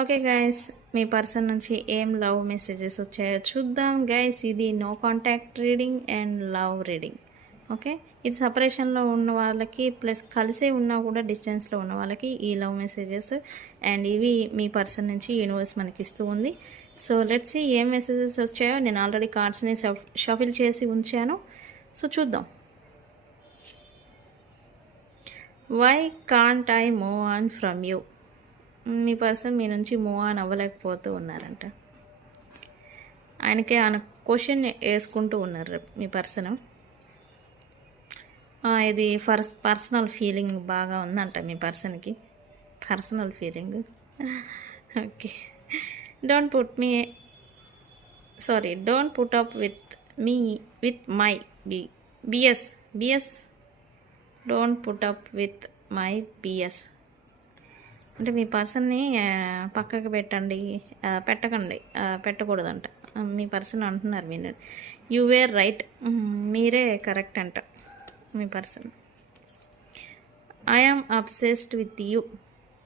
Okay guys, మీ person నుంచి ఏం love messages వచ్చాయో చూద్దాం గైస్. ఇది no contact reading and love reading. Okay, ఇది సపరేషన్లో ఉన్న వాళ్ళకి ప్లస్ కలిసే ఉన్నా కూడా డిస్టెన్స్లో ఉన్న వాళ్ళకి ఈ లవ్ మెసేజెస్ అండ్ ఇవి మీ పర్సన్ నుంచి యూనివర్స్ మనకి ఇస్తూ ఉంది. సో లెట్స్ సీ ఏం మెసేజెస్ వచ్చాయో. నేను ఆల్రెడీ కార్డ్స్ని షఫిల్ చేసి ఉంచాను, సో చూద్దాం. Why can't I move on from you? మీ పర్సన్ మీ నుంచి మూవ్ ఆన్ అవ్వలేకపోతూ ఉన్నారంట. ఆయనకే ఆయన క్వశ్చన్ వేసుకుంటూ ఉన్నారు మీ పర్సన్. ఇది పర్సనల్ ఫీలింగ్ బాగా ఉందంట మీ పర్సన్కి. Personal feeling. Okay, don't put up with my BS. Don't put up with my BS అంటే మీ పర్సన్ని పక్కకి పెట్టకూడదంట. మీ పర్సన్ అంటున్నారు మీరు యు వేర్ రైట్, మీరే కరెక్ట్ అంట మీ person. I am obsessed with you.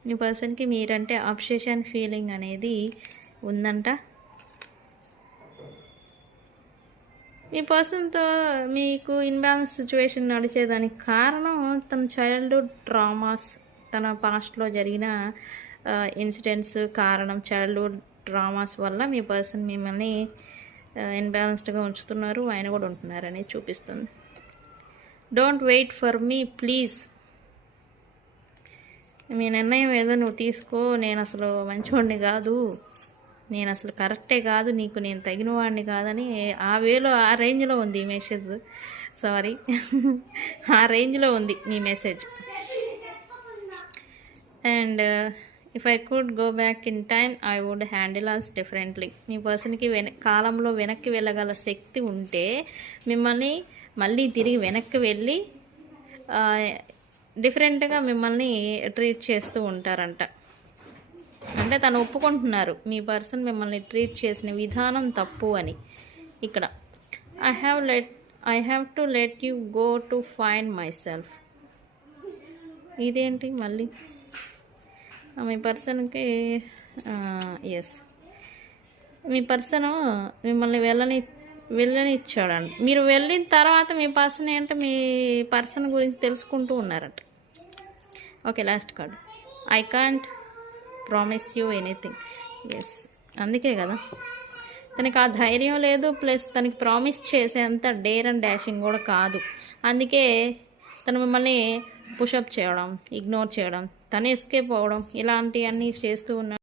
మీ పర్సన్కి మీరంటే అబ్సెషన్ ఫీలింగ్ అనేది ఉందంట. మీ పర్సన్తో మీకు ఇన్బ్యాలెన్స్ సిచ్యువేషన్ నడిచేదానికి కారణం తన చైల్డ్హుడ్ ట్రామాస్, తన పాస్ట్లో జరిగిన ఇన్సిడెంట్స్ కారణం. చైల్డ్హుడ్ డ్రామాస్ వల్ల మీ పర్సన్ మిమ్మల్ని ఇన్బ్యాలెన్స్డ్గా ఉంచుతున్నారు, ఆయన కూడా ఉంటున్నారని చూపిస్తుంది. Don't wait for me please. మీ నిర్ణయం ఏదో నువ్వు తీసుకో, నేను అసలు మంచివాడిని కాదు, నేను అసలు కరెక్టే కాదు, నీకు నేను తగిన వాడిని కాదని ఆ రేంజ్లో ఉంది ఈ మెసేజ్. సారీ, ఆ రేంజ్లో ఉంది మీ message. And if I could go back in time I would handle us differently. మీ పర్సన్కి కాలంలో వెనక్కి వెళ్ళగల శక్తి ఉంటే మిమ్మల్ని మళ్ళీ తిరిగి వెనక్కి వెళ్ళి డిఫరెంట్గా మిమ్మల్ని ట్రీట్ చేస్తూ ఉంటారంట. అంటే తను ఒప్పుకుంటున్నారు మీ పర్సన్ మిమ్మల్ని ట్రీట్ చేసిన విధానం తప్పు అని. ఇక్కడ I have to let you go to find my self. ఇదేంటి మళ్ళీ మీ పర్సన్కి? ఎస్, మీ పర్సను మిమ్మల్ని వెళ్ళనిచ్చాడండి. మీరు వెళ్ళిన తర్వాత మీ పర్సన్ ఏంటంటే మీ పర్సన్ గురించి తెలుసుకుంటూ ఉన్నారట. Okay, last card. I can't promise you anything. Yes, అందుకే కదా తనకి ఆ ధైర్యం లేదు, ప్లస్ తనకి ప్రామిస్ చేసేంత డేర్ అండ్ డాషింగ్ కూడా కాదు. అందుకే తను మిమ్మల్ని పుషప్ చేయడం, ఇగ్నోర్ చేయడం, తను ఎస్కేప్ అవ్వడం, ఇలాంటివన్నీ చేస్తూ ఉన్నాడు.